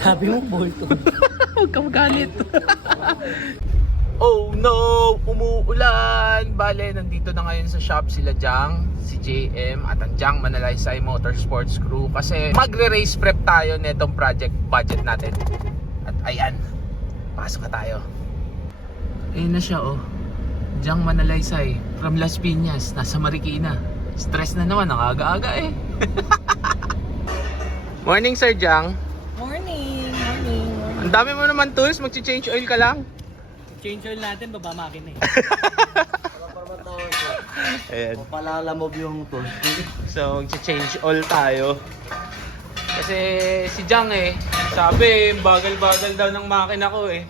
Sabi mo, bolto. Huwag ka magalit. Oh no! Umuulan! Bale, nandito na ngayon sa shop sila Jang, si JM at ang Jang Manalaysay Motorsports Crew kasi magre-race prep tayo netong project budget natin. At ayan, pasok na tayo. Ayun na siya oh. Jang Manalaysay from Las Piñas, nasa Marikina. Stress na naman, ang aga-aga eh. Morning Sir Jang. Morning. Ang dami mo naman tools, magchi-change oil ka lang. Change oil natin, baba makina eh. Ayan. Palalamog yung tools. So, magche-change oil tayo. Kasi si Jang eh, sabi, bagal-bagal daw ng makina ko eh.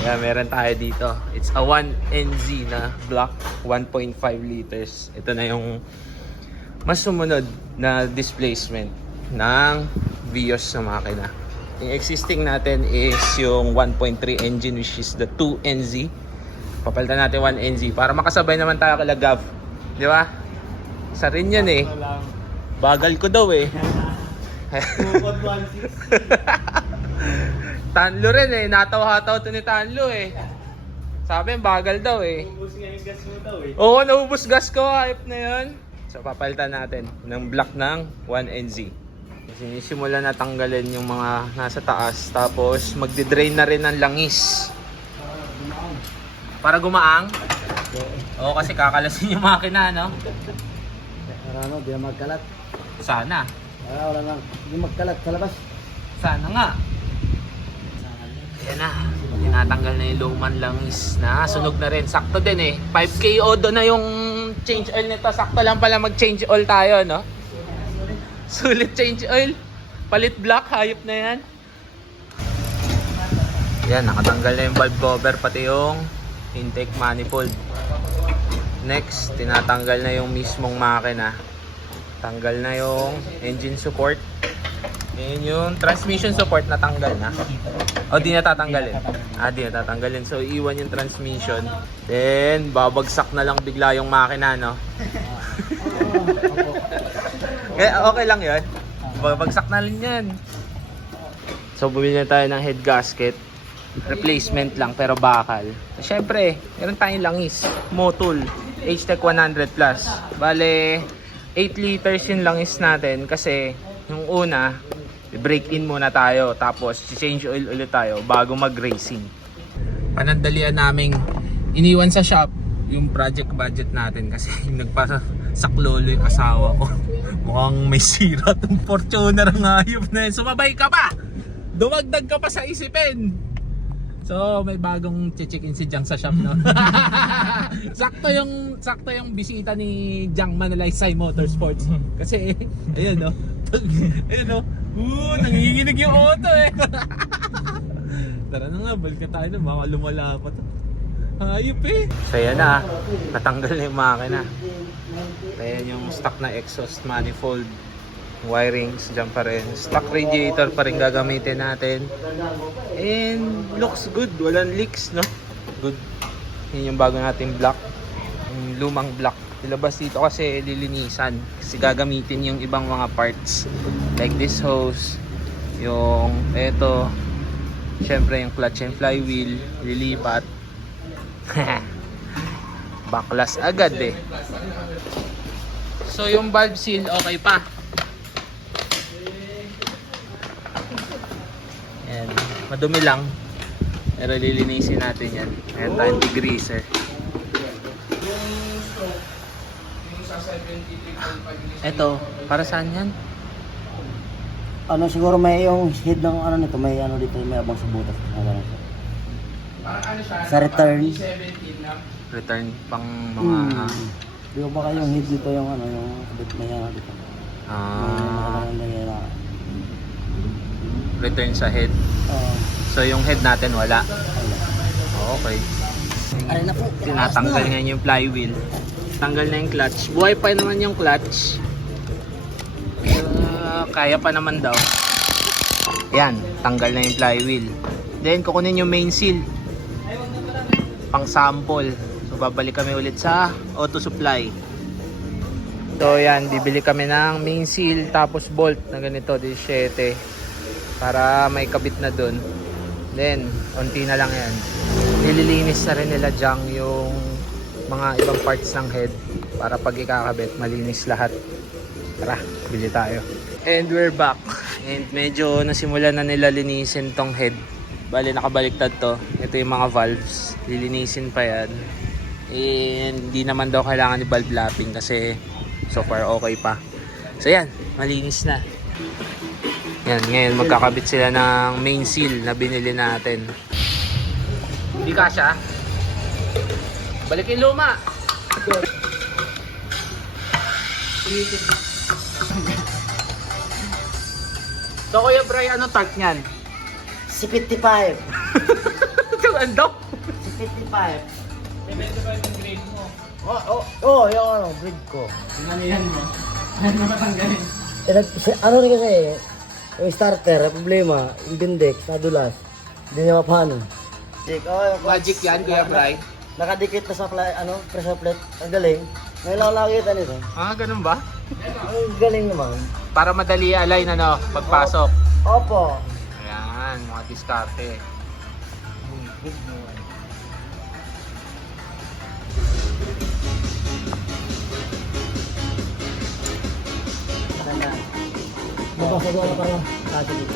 Kaya meron tayo dito. It's a 1NZ na block, 1.5 liters. Ito na yung mas sumunod na displacement ng Vios sa makina. Yung existing natin is yung 1.3 engine, which is the 2NZ. Papalitan natin 1NZ para makasabay naman tayo kala Gav. Di ba? Isa rin yan eh. Bagal ko daw eh. Tanlo rin eh. Nataw-hataw to ni Tanlo eh. Sabi bagal daw eh. Ubus nga yung gas mo daw eh. Oo, naubos gas ko. Hype na yun. So papalitan natin ng block ng 1NZ. Sinisimula na tanggalin yung mga nasa taas. Tapos magdi-drain na rin ng langis. Para gumaang? Oo, kasi kakalasin yung makina, no? Ano, di na magkalat. Sana. Wala lang. Di magkalat sa labas. Sana nga. Yan na. Tinatanggal na yung lumang langis na sunog na rin. Sakto din eh. 5K odo na yung change oil nito. Sakto lang pala mag-change oil tayo, no? Sulit change oil. Palit block. Hayop na yan. Yan. Nakatanggal na yung valve cover. Pati yung intake manifold. Next, tinatanggal na yung mismong makina. Tanggal na yung engine support. Yan yung transmission support natanggal na. O di na tatanggalin. Di na tatanggalin. So iwan yung transmission. Then babagsak na lang bigla yung makina, no? Okay lang yun. Babagsak na lang yan. So bumili na tayo ng head gasket. Replacement lang pero bakal. Siyempre, meron tayong langis. Motul. H-Tech 100 plus. Bale, 8 liters yung langis natin kasi yung una, break in muna tayo tapos change oil ulit tayo bago mag-racing. Panandalian naming iniwan sa shop yung project budget natin kasi nagpasaklolo yung asawa ko. Mukhang may sira tong Fortuner ang hayop na yun. Sumabay ka pa! Dumagdag ka pa sa isipin! So may bagong check-in si Jang sa shop, no? sakto yung bisita ni Jang Manalaysay Motorsports. Kasi ayun no. Ayun no. Nanginginig yung auto eh. Tara na nga, balik na tayo na, baka lumala pa to. Hayop eh. So yan na, natanggal na yung makina. Ayan yung stock na exhaust manifold. Wirings dyan pa rin. Stock radiator pa rin gagamitin natin. And looks good. Walang leaks, no? Good. Yun yung bago nating block. Yung lumang block. Ilabas dito kasi lilinisan. Kasi gagamitin yung ibang mga parts. Like this hose. Yung eto. Siyempre yung clutch and flywheel. Lilipat. Baklas agad eh. So yung valve seal okay pa. Ayan, madumi lang. Pero lilinisin natin yan. Ayan tayong degreaser. Eto, para saan yan? Ano siguro may yung head ng ano nito, may ano dito, may abang sa butas. Sa return. Return pang mga... Di ba baka yung head dito yung ano, yung bit may ano dito. Return sa head. So yung head natin wala. Okay. Aray na po. Tinatanggal nga yung flywheel. Tanggal na yung clutch. Buhay pa naman yung clutch. Kaya pa naman daw. Yan, tanggal na yung flywheel. Then kukunin yung main seal. Pang sample. So babalik kami ulit sa auto supply. So yan, bibili kami ng main seal tapos bolt na ganito, 17. para may kabit na dun. Then, unti na lang yan. Nililinis na rin nila Jang yung mga ibang parts ng head para pag ikakabit, malinis lahat. Tara, bili tayo. And we're back. And medyo nasimulan na nila linisin tong head. Bali, nakabaliktad to. Ito yung mga valves. Lilinisin pa yan. And hindi naman daw kailangan ni valve lapping kasi so far okay pa. So yan, malinis na. Yan, ngayon magkakabit sila ng main seal na binili natin. Hindi kasha. Balikin luma. So Kuya Bray, ano torque niyan? Si 55. Ang daw? Si 55. Depende pa yung grade mo. Yung ano, breed ko. Ano yan mo? Ano matanggalin? Ano rin kasi, yung starter, problema, yung bindex, nadulas. Hindi niya mapano. Magic yan, Kuya Bray. Nakadikit na sa pressure plate. Ang galing. Ngayon lang nakakita nito. Ah, ganun ba? Ang galing naman. Para madali align ano, pagpasok. Opo. Ayan, mga diskarte. Mabasa doon na parang kasi dito.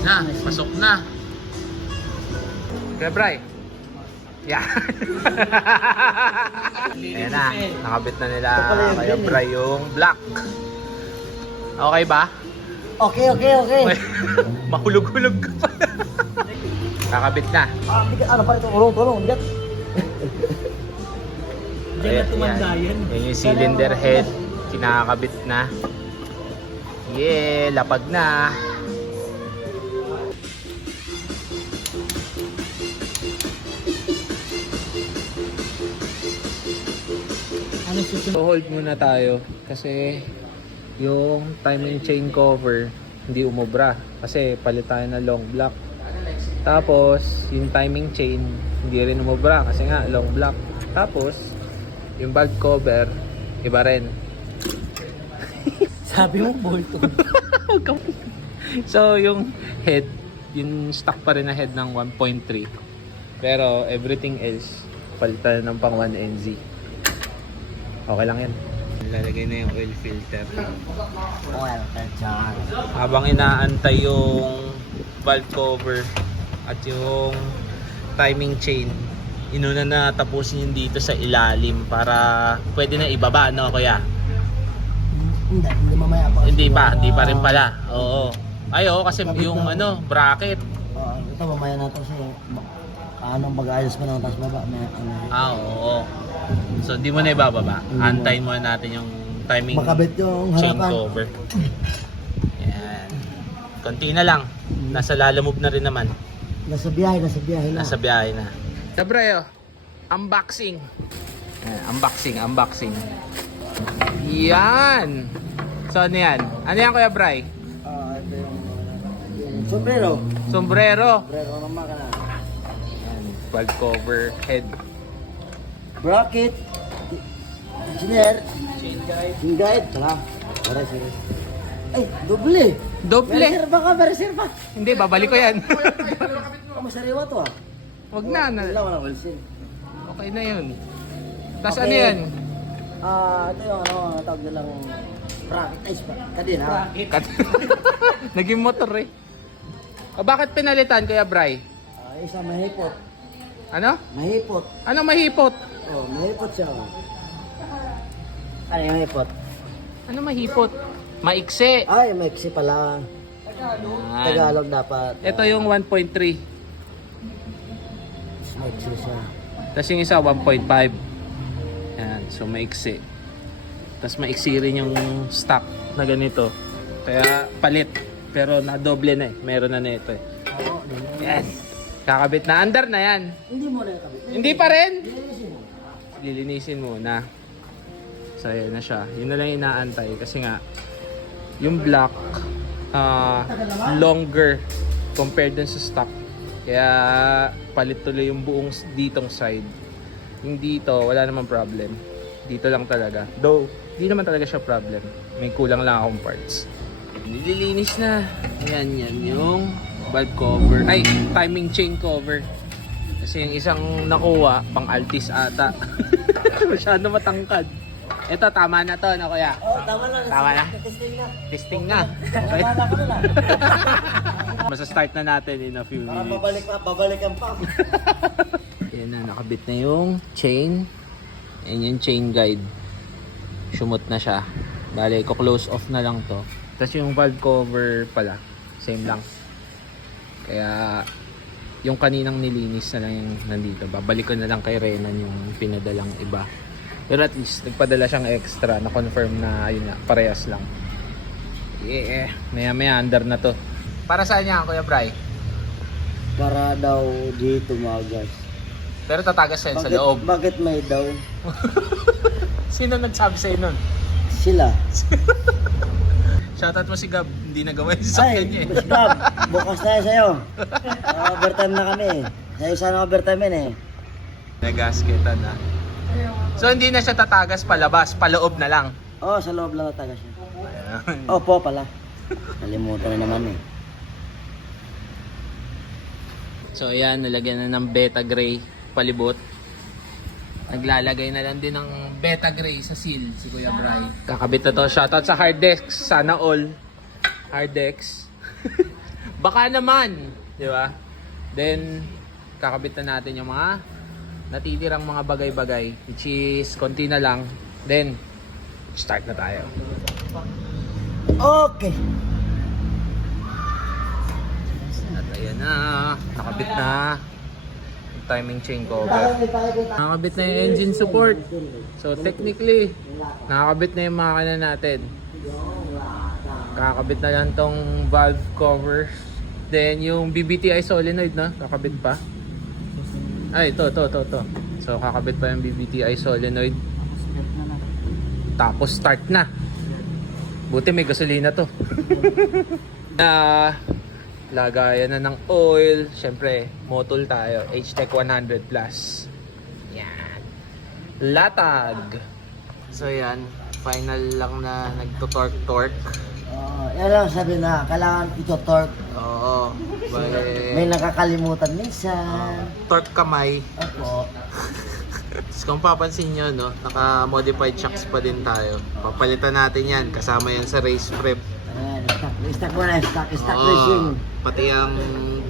Na, pasok na. Kuya Bray. Yan. Ayan na, nakabit na nila Kuya Bray yung black. Okay ba? Okay. Mahulog-hulog ka pa. Nakabit na. Ano pa ito? Tulong. Bigat. Diyan na tumanda yan. Yan yung cylinder head. Kinakabit na. Yeah, lapag na. Ano susunod? So hold muna tayo kasi yung timing chain cover hindi umobra kasi palit tayo na long block. Tapos yung timing chain hindi rin umobra kasi nga long block. Tapos yung bag cover iba rin. Sabi mo, bolto. So yung head, yung stock pa rin na head ng 1.3 pero everything else palitan ng pang 1NZ. Okay lang yan. Lalagay na yung oil filter. Well, dyan. Habang inaantay yung valve cover at yung timing chain, inuna na tapusin yung dito sa ilalim para pwede na ibaba, no kuya? Hindi mamaya pa. Hindi pa rin pala. Oo. Ay, oo, kasi yung ano, bracket. Ito mamaya na ito kasi mag-ayos ko na tapos baba. Oo. So, hindi mo na ibababa. Antayin muna natin yung timing Makabit yung chain harapan. cover. Yan. Konti na lang. Nasa lalamove na rin naman. Nasa biyahe na. Nasa biyahe na. Sabre, unboxing. Unboxing. Yan. So, ano yan? Ano yan, Kuya Bray? Ito yung sombrero. Sombrero. Sombrero ng makina. Valve cover, head. Bracket. Engineer. Chain guide. Tala. Ay, doble. Doble. Reserva. Hindi, babalik ko yan. Masariwa to ah. Wag na. Wala oil seal. Okay na yun. Tapos Okay. ano yan? Ito yung tawag nilang bracket. Ay, kadena. Naging motor eh. O bakit pinalitan, Kuya Bray? Isa mahipot. Ano? Mahipot. Ano mahipot? Oh, mahipot siya. Ano yung mahipot? Ano mahipot? Maiksi. Ay, maiksi pala. Yan. Tagalog dapat. Ito yung 1.3. Maiksi siya. Tapos yung isa 1.5. Yan. So maiksi. Tapos maiksi rin yung stock na ganito. Kaya palit. Pero nadoble na eh. Meron na ito eh. Yan. Kakabit na. Under na yan. Hindi mo na ikabit. Hindi pa rin. Linisin mo. Lilinisin muna. So ayan na siya. Yun na lang inaantay kasi nga yung black longer compared dun sa stock. Kaya palit tuloy yung buong ditong side. Yung dito wala namang problem. Dito lang talaga. Though Hindi naman talaga siya problem. May kulang lang akong parts. Nililinis na. Yan yung valve cover. Ay, timing chain cover. Kasi yung isang nakuha, pang Altis ata. Masyado matangkad. Ito, tama na to, na kuya. Oh, tama na. Tama na? Testing na. Testing na. Okay. Tama ko na lang. Masa-start na natin in a few Para minutes. babalikan pa. Yan na, nakabit na yung chain. Yan yung chain guide. Sumot na siya. Bale, ko-close off na lang to. Tapos yung valve cover pala, same lang. Kaya, yung kaninang nilinis na lang yung nandito. Babalik ko na lang kay Renan yung pinadalang iba. Pero at least, nagpadala siyang extra na confirm na, yun nga, parehas lang. Yeah, maya-maya under na to. Para saan yan, Kuya Bry? Para daw dito magas. Pero tatagas yan sa loob. Bakit may daw? Sino nagsabi sa'yo nun? Sila. Shoutout mo si Gab, hindi nagawa yung sakyan niya eh. Boss Gab, bukas tayo sa'yo. Overtime na kami. Sa'yo sana overtime yun eh. Nagasketan na. So hindi na siya tatagas palabas, paloob na lang. Oo, sa loob lang taga siya. Ayan. Opo pala. Nalimutan na naman eh. So ayan, nalagyan na ng beta gray palibot. Naglalagay na lang din ng beta gray sa seal si Kuya Bry. Kakabit na to. Shoutout sa Hardex. Sana all. Hardex. Baka naman. Di ba? Then, kakabit na natin yung mga natitirang mga bagay-bagay. Which is, konti na lang. Then, start na tayo. Okay. At ayan na. Nakabit na. Timing chain cover. Nakakabit na yung engine support. So technically, nakakabit na yung makina natin. Kakabit na lang tong valve cover. Then yung BBTI solenoid na, kakabit pa. Ay, to. So kakabit pa yung BBTI solenoid. Tapos start na. Buti may gasolina to. Lagayan na ng oil. Siyempre, motol tayo. H-Tech 100 Plus. Yan. Latag. So yan. Final lang na nagto-torque. Yan lang sabi na, kailangan ito torque. Oo. May nakakalimutan minsan. Torque kamay. Opo. So, kung papansin nyo, no, naka-modified shocks pa din tayo. Papalitan natin yan. Kasama yan sa race prep. Ayan, stock muna, stock Oo. racing. Pati ang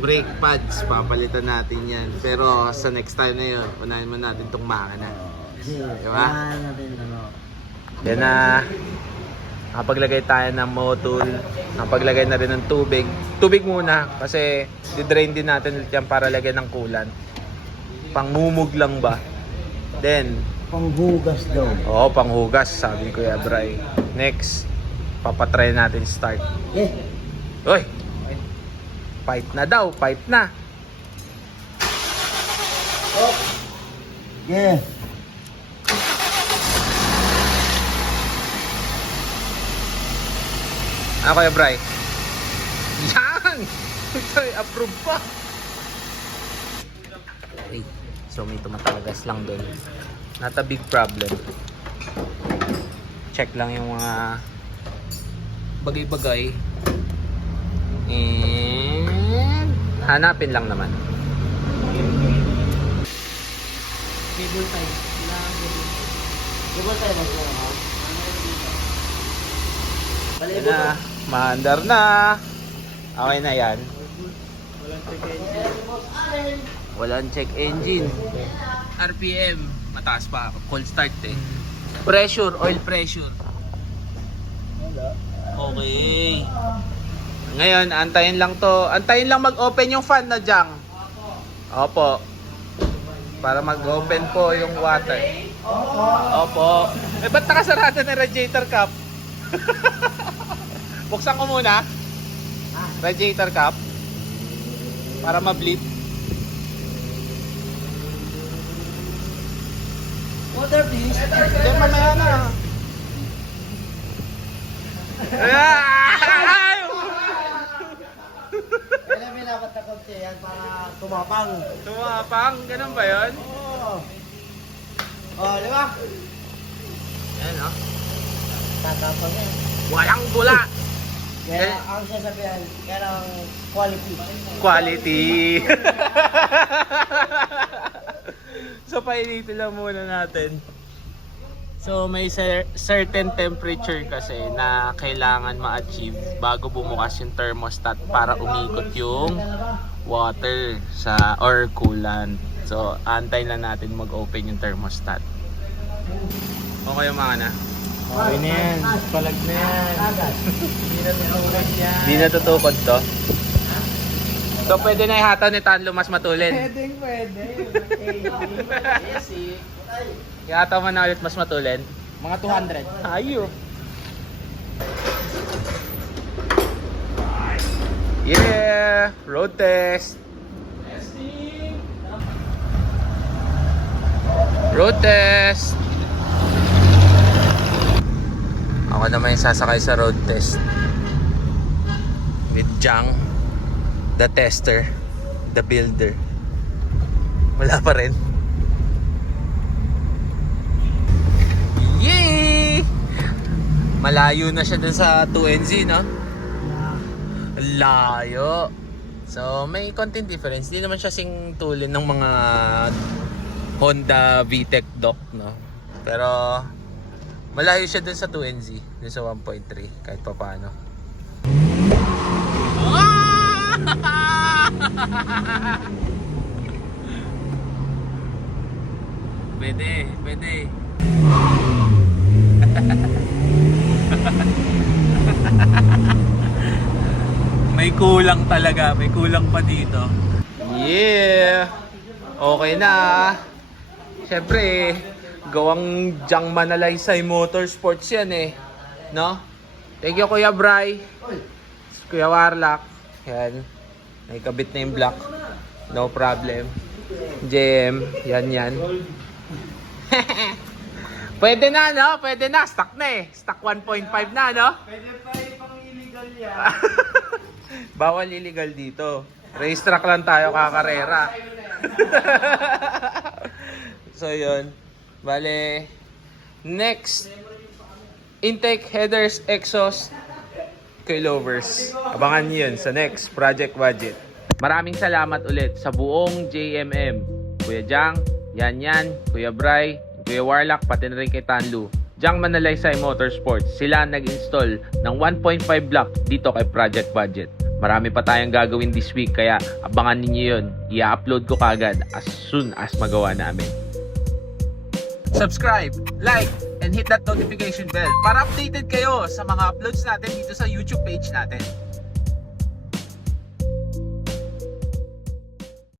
brake pads, papalitan natin yan. Pero sa next time na yun, unahin mo natin itong makina. Kasi, Diba? kailangan natin ano. Yan na. Nakapaglagay tayo ng motul. Nakapaglagay na rin ng tubig. Tubig muna kasi di-drain din natin ulit yan para lagyan ng coolant. Pangmumug lang ba? Then, Panghugas daw. oo, panghugas, sabi ko Kuya Bry. Next, papatry natin start. Eh, Uy! Pipe na daw, pipe na. oh. Yeah. Ano Kuya Bry? Yan! Ito, approve pa. Okay. So may tumatagas lang doon. Not a big problem. Check lang yung mga bagay-bagay. And hanapin lang naman. Cable tie. Diba tayo mag-ano? Yan na, maandar na. Okay na yan. Walang check engine. RPM, mataas pa. Cold start eh. Pressure, oil pressure. Okay. Ngayon, antayin lang to. Antayin lang mag-open yung fan na Jang. Opo. Para mag-open po yung water. Opo. Eh, ba't nakasarado na radiator cap? Buksan ko muna. Radiator cap. Para ma-bleed. Water please. Hindi, mamaya na. Ay! Kaya may dapat na konti yan para tumapang. Tumapang, ganun ba yun? Oo. Oh, di ba? Ayan o. Tatapang yan. Walang bula. Kaya ang sasabihan, kailangan quality. Quality. So painitin lang muna natin. So may certain temperature kasi na kailangan ma-achieve bago bumukas yung thermostat para umikot yung water sa or coolant. So antay lang natin mag-open yung thermostat. Okay yung mga na? Okay na yan. Palag na yan. Hindi na tutulad yan. Hindi natutukod to. So pwede na ihataw ni Tanlo mas matulin. Pwede. Easy. Ihataw mo na ulit mas matulin. Mga 200. Ayun. Yeah! Road test! Road test! Ako naman yung sasakay sa road test. With Jang, the tester, the builder. Wala pa rin. Yay! Malayo na siya dun sa 2NZ, no? Layo. So, may konting difference. Hindi naman siya sing tulin ng mga Honda VTEC dock, no? Pero, malayo siya dun sa 2NZ. Dun sa 1.3, kahit pa paano. Pwede. May kulang talaga, may kulang pa dito. Yeah! Okay na. Siyempre, gawang Jang Manalaysay Motorsports yan eh. No? Thank you Kuya Bray. Kuya Warlock. Yan. Naikabit na yung block. No problem. JM. Yan. Pwede na, no? Pwede na. Stock na eh. Stock 1.5 na, no? Pwede pa ipang illegal yan. Bawal illegal dito. Racetrack lang tayo, kakarera. So yun. Bale, next, intake, headers, exhaust, coilovers. Abangan nyo yun sa next Project Budget. Maraming salamat ulit sa buong JMM. Kuya Jang, Yan, Kuya Bray, Kuya Warlock, pati na rin kay Tanlu. Jang Manalaysay Motorsports, sila nag-install ng 1.5 block dito kay Project Budget. Marami pa tayong gagawin this week kaya abangan ninyo yun. I-upload ko kagad as soon as magawa namin. Subscribe, like, and hit that notification bell para updated kayo sa mga uploads natin dito sa YouTube page natin.